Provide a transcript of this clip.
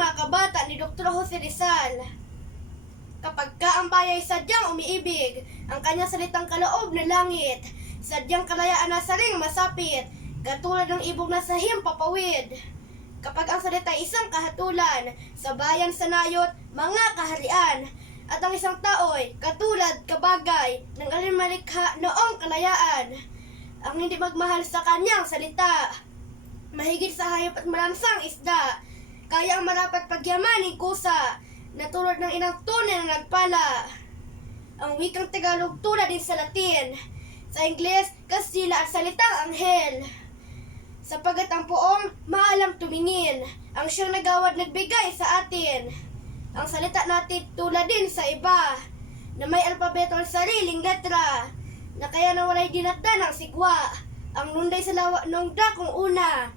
mga kabata ni Dr. Jose Rizal. Kapag ka ang bayay sadyang umiibig, ang kanyang salitang kaloob na langit, sadyang kalayaan na saring masapit, katulad ng ibog na sahim papawid. Kapag ang salita ay isang kahatulan, sa bayan sanayot, mga kaharian, at ang isang tao'y katulad kabagay ng alimalikha noong kalayaan. Ang hindi magmahal sa kanyang salita, mahigit sa hayop at malansang isda, kaya ang marapat pagyamaning kusa, na tulad ng inang tunay na nagpala. Ang wikang Tagalog tulad din sa Latin, sa Ingles, Kastila at salitang anghel. Sapagat ang poong maalam tumingin, ang siyang nagawad nagbigay sa atin. Ang salita natin tulad din sa iba, na may alpabeto at sariling letra, na kaya na walay dinatda ng sigwa, ang lunday sa lawa nung dakong una.